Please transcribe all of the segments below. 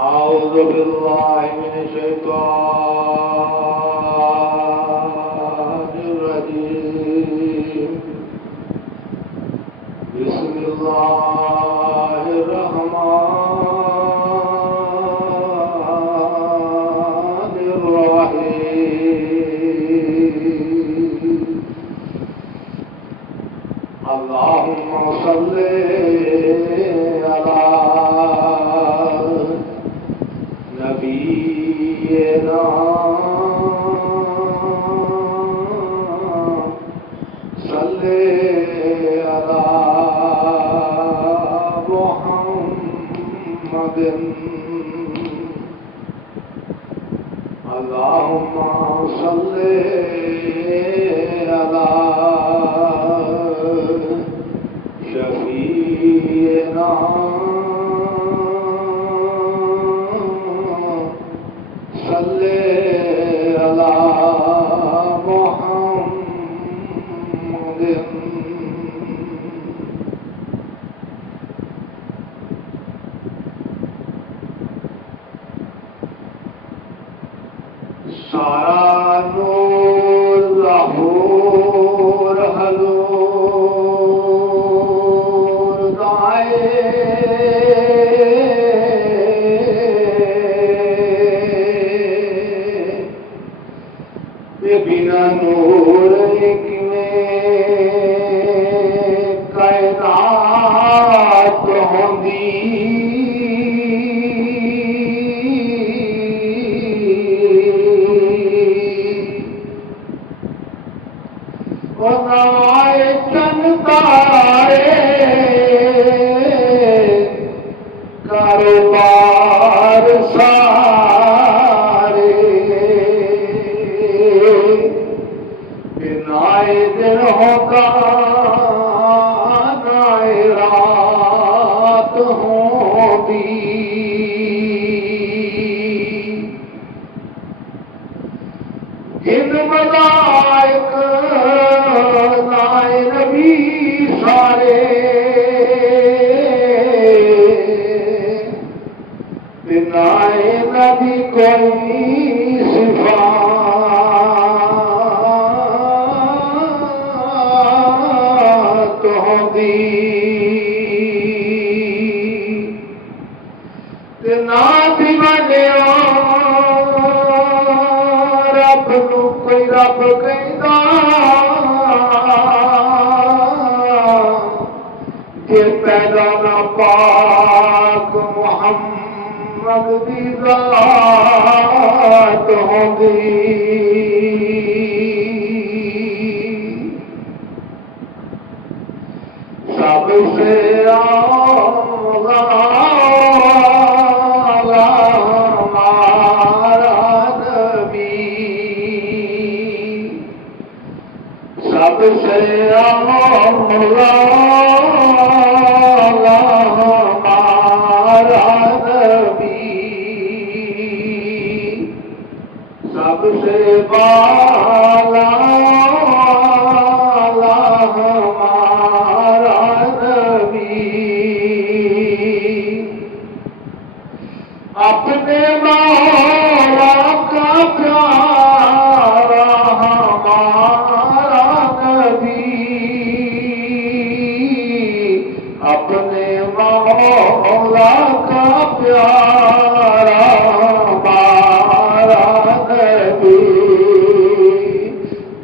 أعوذ بالله من الشيطان الرجيم بسم الله الرحمن الرحيم اللهم صل على نبينا صل على محمد اللهم صل على شفيعنا صل على محمد सारा नूर लाहौर हजूर गाए बिना नूर कायनात होंदी नाए चन तारे कारोबार सारे नाए दिन होगा नाए रात होगी इन मलाइक नाए नबी सारे नाए नबी कोई सिफात होंदी ना दीवानिया रब नू कोई रब कहदा जे पैदा ना पाक मुहम्मद दी ज़ात होंदी सबसे आला हमारा नबी सबसे आला हमारा नबी सबसे बाला हमारा नबी अपने मौला का प्यारा हमारा नबी अपने मौला का प्यारा हमारा नबी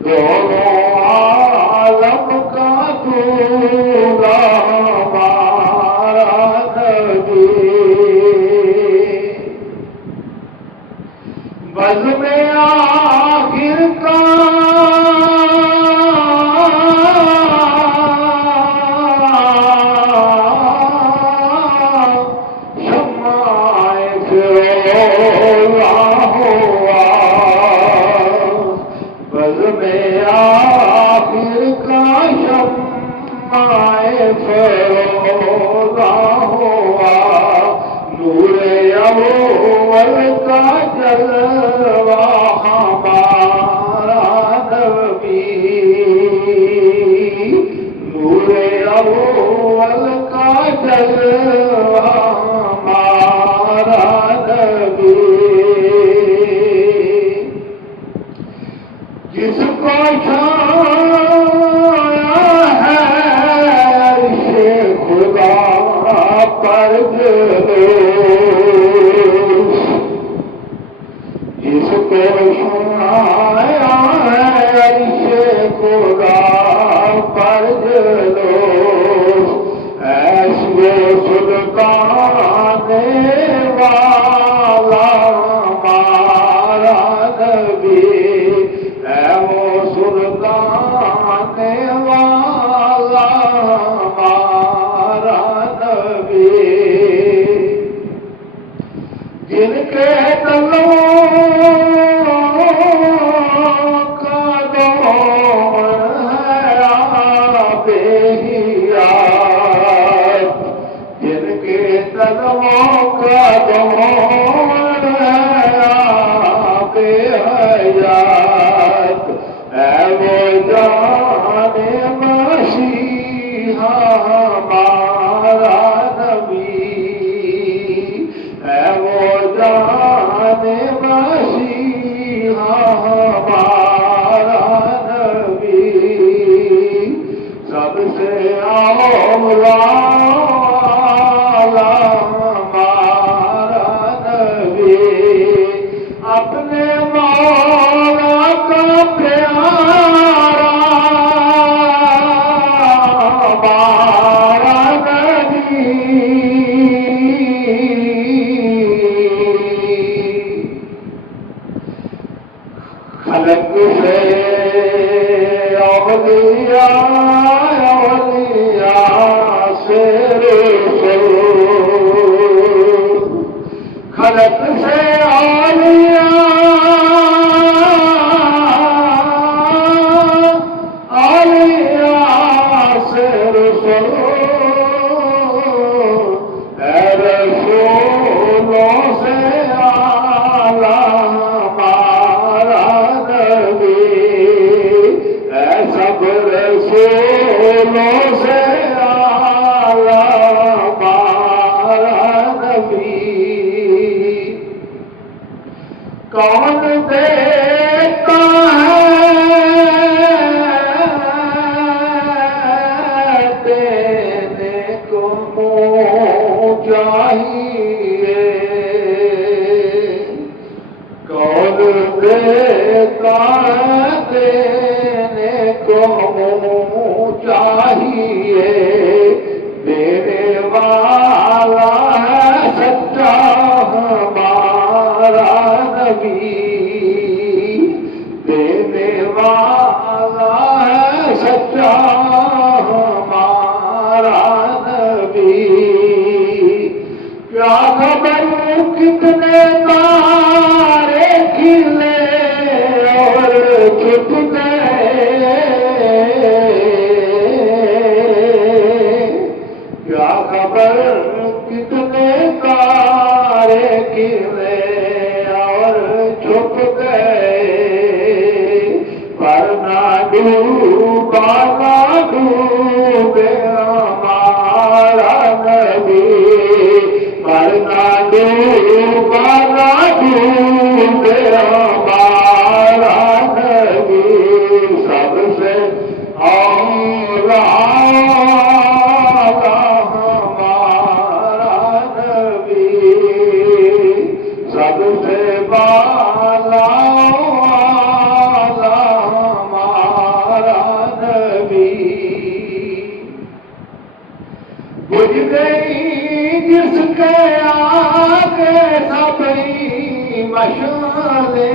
दोनों आलम का दूल्हा हमारा नबी बज़ में आखिर का शम्माए फिरोज़ा हुआ बज़ में आखिर का शम्माए फिरोज़ा हुआ नूरे अव्वल का जलवा हमारा नबी नूरे अव्वल का जलवा हमारा जिसको सुनाया है अर्शे खुदा पर जलोस, ऐसे सुल्ताने वाला हमारा नबी, है वो सुल्ताने वाला हमारा नबी। जिनके तलों का दौर है बेहियात, जिनके तलों का दौर है बेहयात, है वो जाने मसीहा हमारा नबी, है वो जाने मसीहा हमारा नबी। सबसे औला हमारा नबी, अपने मौला का प्यारा हमारा नबी। खलक से औलिया औलिया से रसूल, खलक से औलिया औलिया से रसूल, है रसूलों से आला हमारा नबी, है सब रसूलों से आला हमारा नबी। कौन देखता है देने को मुँह चाहिए, कौन देता है देने को मुँह चाहिए। देने वाला है सच्चा हमारा नबी, देने वाला है सच्चा हमारा नबी। क्या खबर कितने तारे खिले और छुप गए, क्या खबर कितने तारे खिले और छुप गए। पर ना डूबा ना डूबे हमारा नबी, पर ना डूबा ना डूबे हमारा नबी। सबसे औला हमारा नबी, सबसे बाला हमारा नबी। बुझ गई जिसके आगे सभी मशाले,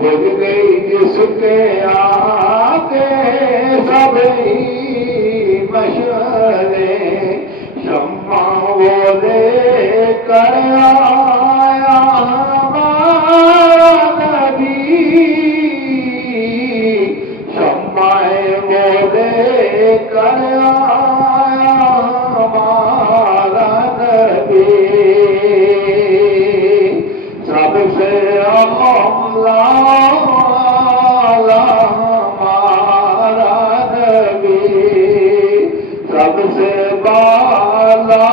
बुझ गई जिसके आगे सभी मशाले। शम्मा वो लेकर आया हमारा नबी, शम्माए वो लेकर आया हमारा नबी। सबसे औला हमारा नबी, सबसे बाला